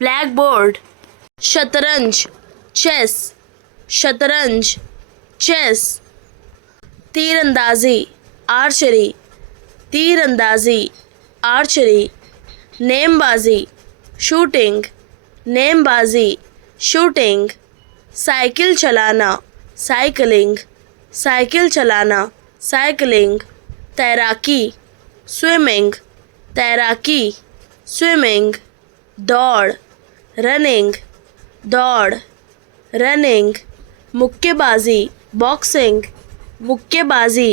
ब्लैक बोर्ड, शतरंज, चेस, शतरंज, चेस, तीरंदाजी, आर्चरी, तीरंदाजी, आर्चरी, नेमबाजी, शूटिंग, नेमबाजी, शूटिंग, साइकिल चलाना, साइकिलिंग, साइकिल चलाना, साइकिलिंग, तैराकी, स्विमिंग, तैराकी, स्विमिंग, दौड़, रनिंग, दौड़, रनिंग, मुक्केबाजी, बॉक्सिंग, मुक्केबाजी,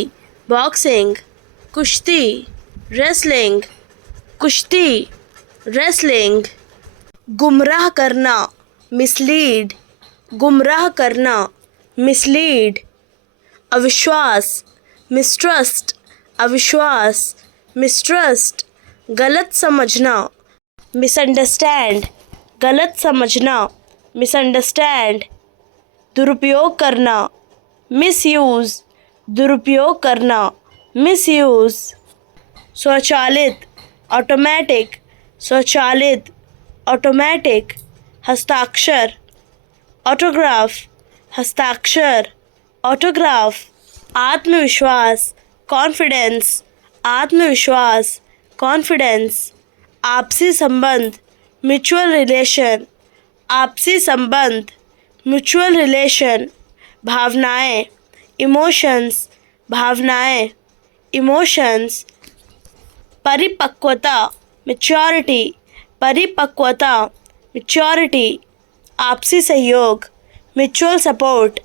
बॉक्सिंग, कुश्ती, रेसलिंग, कुश्ती, रेसलिंग, गुमराह करना, मिसलीड, गुमराह करना, मिसलीड, अविश्वास, मिसट्रस्ट, अविश्वास, मिसट्रस्ट, गलत समझना, मिसअंडरस्टैंड, गलत समझना, मिसअंडरस्टैंड, दुरुपयोग करना, मिसयूज़, दुरुपयोग करना, मिसयूज़, स्वचालित, ऑटोमेटिक, स्वचालित, ऑटोमेटिक, हस्ताक्षर, ऑटोग्राफ, हस्ताक्षर, ऑटोग्राफ, आत्मविश्वास, कॉन्फिडेंस, आत्मविश्वास, कॉन्फिडेंस। आपसी संबंध, म्यूचुअल रिलेशन, आपसी संबंध, म्यूचुअल रिलेशन। भावनाएं, इमोशंस, भावनाएं, इमोशंस। परिपक्वता, मैच्योरिटी, परिपक्वता, मैच्योरिटी। आपसी सहयोग, म्यूचुअल सपोर्ट,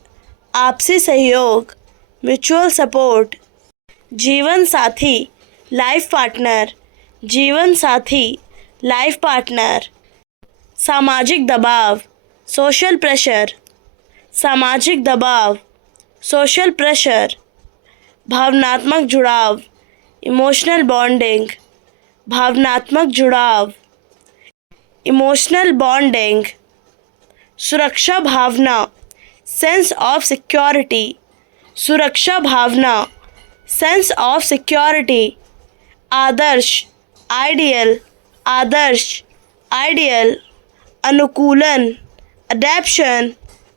आपसी सहयोग, म्यूचुअल सपोर्ट। जीवन साथी, लाइफ पार्टनर, जीवन साथी, लाइफ पार्टनर। सामाजिक दबाव, सोशल प्रेशर, सामाजिक दबाव, सोशल प्रेशर। भावनात्मक जुड़ाव, इमोशनल बॉन्डिंग, भावनात्मक जुड़ाव, इमोशनल बॉन्डिंग। सुरक्षा भावना, सेंस ऑफ सिक्योरिटी, सुरक्षा भावना, सेंस ऑफ सिक्योरिटी। आदर्श, आइडियल, आदर्श, आइडियल। अनुकूलन, अडैप्शन,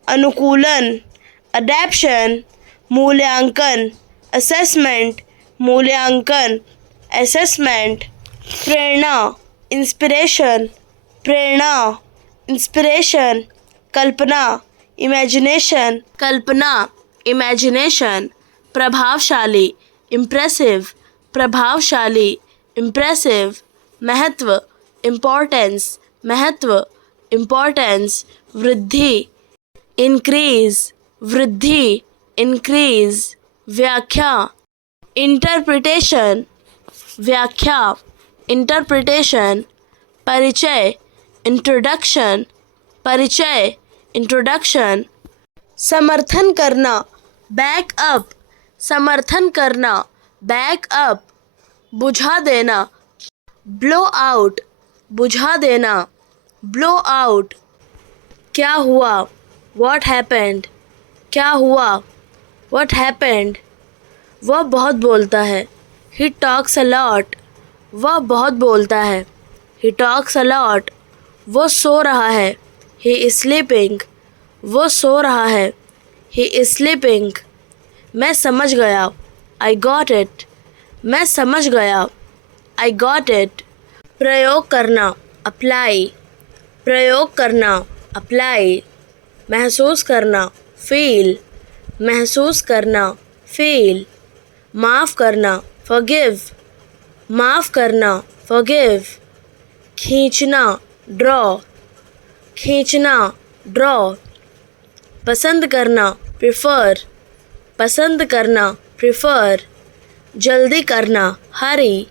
अनुकूलन, अडैप्शन। मूल्यांकन, असेसमेंट, मूल्यांकन, असेसमेंट। प्रेरणा, इंस्पिरेशन, प्रेरणा, इंस्पिरेशन। कल्पना, इमेजिनेशन, कल्पना, इमेजिनेशन। प्रभावशाली, इम्प्रेसिव, प्रभावशाली, इम्प्रेसिव। महत्व, इम्पोर्टेंस, महत्व, इम्पोर्टेंस। वृद्धि, इंक्रीज, वृद्धि, इंक्रीज। व्याख्या, इंटरप्रिटेशन, व्याख्या, इंटरप्रिटेशन। परिचय, इंट्रोडक्शन, परिचय, इंट्रोडक्शन। समर्थन करना, बैक अप, समर्थन करना, बैक अप। बुझा देना, ब्लो आउट, बुझा देना, ब्लो आउट। क्या हुआ, व्हाट हैपेंड, क्या हुआ, व्हाट हैपेंड। वह बहुत बोलता है, ही टॉक्स अ लॉट, वह बहुत बोलता है, ही टॉक्स अ लॉट। वो सो रहा है, ही इज स्लीपिंग, वो सो रहा है, ही इज स्लीपिंग। मैं समझ गया, आई गॉट इट, मैं समझ गया, आई गॉट इट। प्रयोग करना, अप्लाई, प्रयोग करना, अप्लाई। महसूस करना, फील, महसूस करना, फील। माफ़ करना, फॉरगिव, माफ़ करना, फॉरगिव। खींचना, ड्रॉ, खींचना, ड्रॉ। पसंद करना, प्रिफर, पसंद करना, प्रिफर। जल्दी करना, हरी,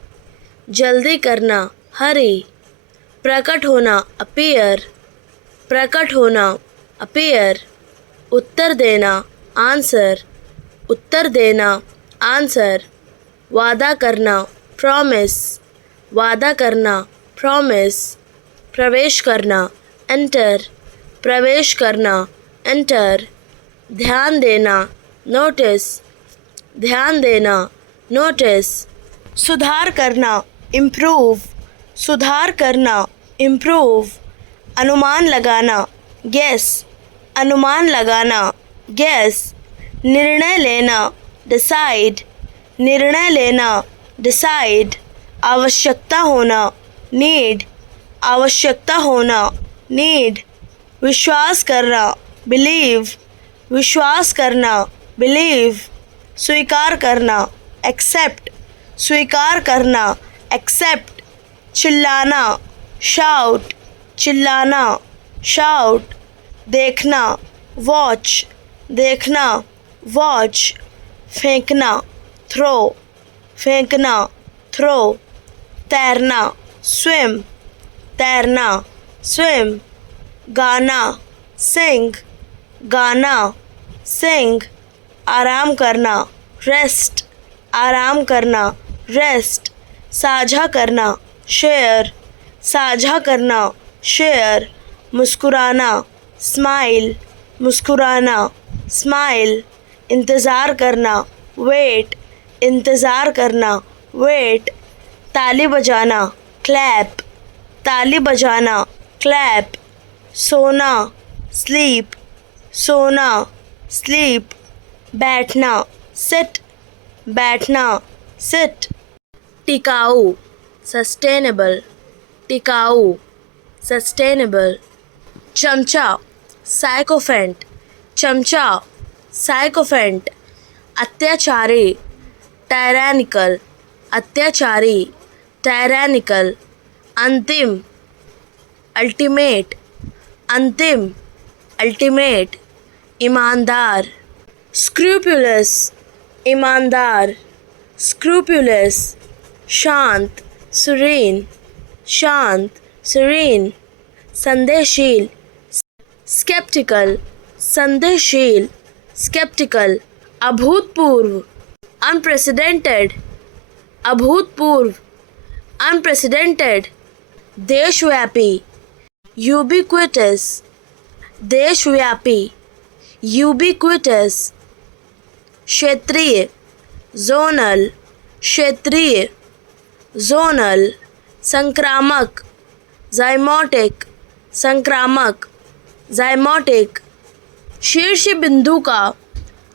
जल्दी करना, हरी। प्रकट होना, अपीयर, प्रकट होना, अपीयर। उत्तर देना, आंसर, उत्तर देना, आंसर। वादा करना, प्रॉमिस, वादा करना, प्रॉमिस। प्रवेश करना, एंटर, प्रवेश करना, एंटर। ध्यान देना, नोटिस, ध्यान देना, नोटिस। सुधार करना, इम्प्रूव, सुधार करना, इम्प्रूव। अनुमान लगाना, गेस, अनुमान लगाना, गेस। निर्णय लेना, डिसाइड, निर्णय लेना, डिसाइड। आवश्यकता होना, नीड, आवश्यकता होना, नीड। विश्वास करना, बिलीव, विश्वास करना, बिलीव। स्वीकार करना, एक्सेप्ट, स्वीकार करना, एक्सेप्ट। चिल्लाना, शाउट, चिल्लाना, शाउट। देखना, वॉच, देखना, वॉच। फेंकना, थ्रो, फेंकना, थ्रो। तैरना, स्विम, तैरना, स्विम। गाना, सिंग, गाना, सिंग। आराम करना, रेस्ट, आराम करना, रेस्ट। साझा करना, शेयर, साझा करना, शेयर। मुस्कुराना, स्माइल, मुस्कुराना, स्माइल। इंतज़ार करना, वेट, इंतज़ार करना, वेट। ताली बजाना, क्लैप, ताली बजाना, क्लैप। सोना, स्लीप, सोना, स्लीप। बैठना, सिट, बैठना sit, टिकाऊ सस्टेनेबल, टिकाऊ सस्टेनेबल, चमचा साइकोफेंट, चमचा साइकोफेंट, अत्याचारी टायरैनिकल, अत्याचारी टायरैनिकल, अंतिम अल्टीमेट, अंतिम अल्टीमेट, ईमानदार स्क्रूपुलस, ईमानदार स्क्रूपुलस, शांत सुरीन, शांत सुरीन, संदेहशील स्केप्टिकल, संदेहशील स्केप्टिकल, अभूतपूर्व अनप्रेसिडेंटेड, अभूतपूर्व अनप्रेसिडेंटेड, देशव्यापी यूबिक्विटस, देशव्यापी यूबिक्विटस, क्षेत्रीय जोनल, क्षेत्रीय जोनल, संक्रामक ज़ाइमोटिक, संक्रामक ज़ाइमोटिक, शीर्ष बिंदु का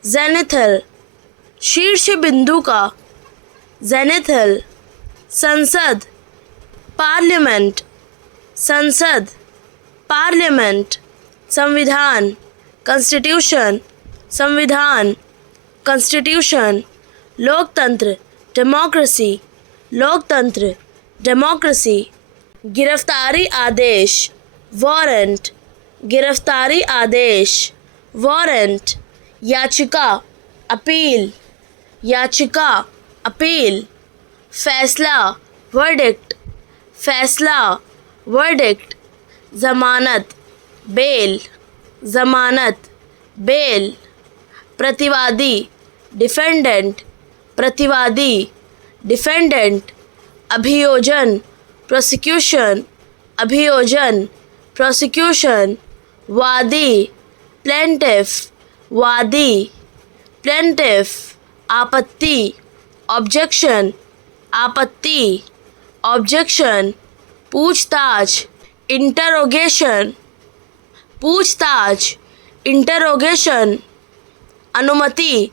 जेनिथल, शीर्ष बिंदु का जेनिथल, संसद पार्लियामेंट, संसद पार्लियामेंट, संविधान कॉन्स्टिट्यूशन, संविधान कॉन्स्टिट्यूशन, लोकतंत्र डेमोक्रेसी, लोकतंत्र डेमोक्रेसी, गिरफ्तारी आदेश वारंट, गिरफ्तारी आदेश वारंट, याचिका अपील, याचिका अपील, फैसला वर्डिक्ट, फैसला वर्डिक्ट, जमानत बेल, जमानत बेल, प्रतिवादी डिफेंडेंट, प्रतिवादी डिफेंडेंट, अभियोजन प्रोसिक्यूशन, अभियोजन प्रोसिक्यूशन, वादी प्लेंटिफ, वादी प्लेंटिफ, आपत्ति ऑब्जेक्शन, आपत्ति ऑब्जेक्शन, पूछताछ इंटरोगेशन, पूछताछ इंटरोगेशन, अनुमति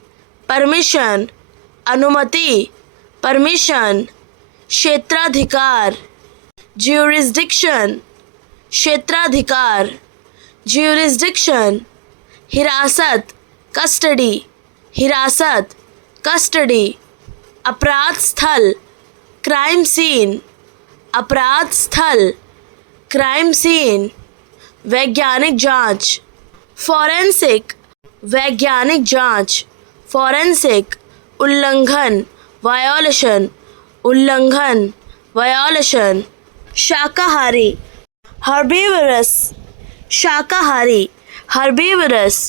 परमिशन, अनुमति परमिशन, क्षेत्राधिकार ज्यूरिसडिक्शन, क्षेत्राधिकार ज्यूरिसडिक्शन, हिरासत कस्टडी, हिरासत कस्टडी, अपराध स्थल क्राइम सीन, अपराध स्थल क्राइम सीन, वैज्ञानिक जांच फॉरेंसिक, वैज्ञानिक जांच फॉरेंसिक, उल्लंघन वायोलेशन, उल्लंघन वायोलेशन, शाकाहारी हर्बीवरस, शाकाहारी हर्बीवरस,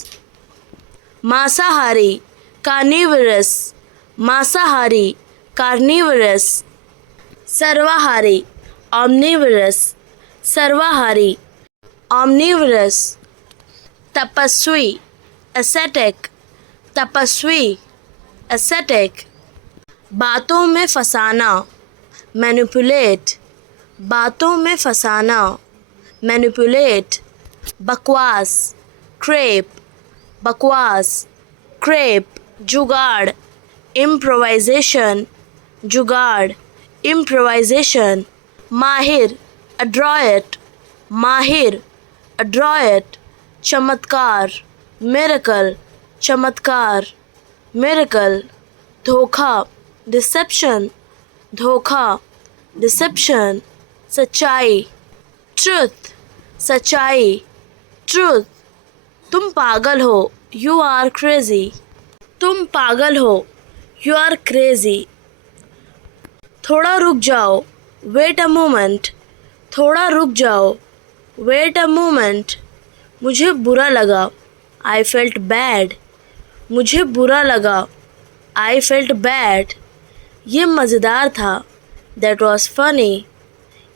मांसाहारी कार्निवरस, मांसाहारी कार्निवरस, सर्वाहारी ऑमनिवरस, सर्वाहारी ऑमनिवरस, तपस्वी एसेटिक, तपस्वी एसेटिक, बातों में फंसाना मैनिपुलेट, बातों में फंसाना मैनिपुलेट, बकवास क्रेप, बकवास क्रेप, जुगाड़ इम्प्रोवाइजेशन, जुगाड़ इम्प्रोवाइजेशन, माहिर अड्रॉयट, माहिर अड्रॉयट, चमत्कार मिरेकल, चमत्कार मिरेकल, धोखा डिसेप्शन, धोखा डिसेप्शन, सच्चाई ट्रुथ, सच्चाई ट्रुथ, तुम पागल हो यू आर क्रेजी, तुम पागल हो यू आर क्रेजी, थोड़ा रुक जाओ वेट अ मोमेंट, थोड़ा रुक जाओ वेट अ मोमेंट, मुझे बुरा लगा आई फेल्ट बैड, मुझे बुरा लगा आई फेल्ट बैड, ये मज़ेदार था दैट वॉज फनी,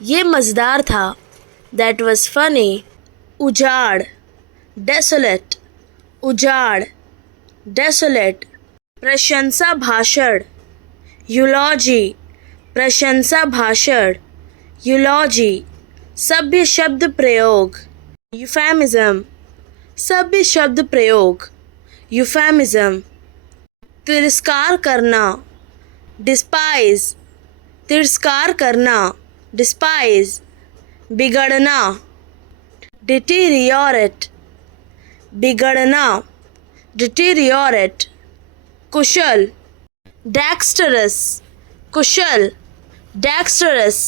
ये मज़ेदार था दैट वॉज फनी, उजाड़ डेसोलेट, उजाड़ डेसोलेट, प्रशंसा भाषण यूलॉजी, प्रशंसा भाषण यूलॉजी, सभ्य शब्द प्रयोग यूफेमिज्म, सभ्य शब्द प्रयोग यूफेमिज्म, तिरस्कार करना, डिस्पाइज, तिरस्कार करना, डिस्पाइज, बिगड़ना, डिटीरियोरेट, बिगड़ना, डिटीरियोरेट, कुशल, डेक्स्टरस, कुशल, डेक्स्टरस,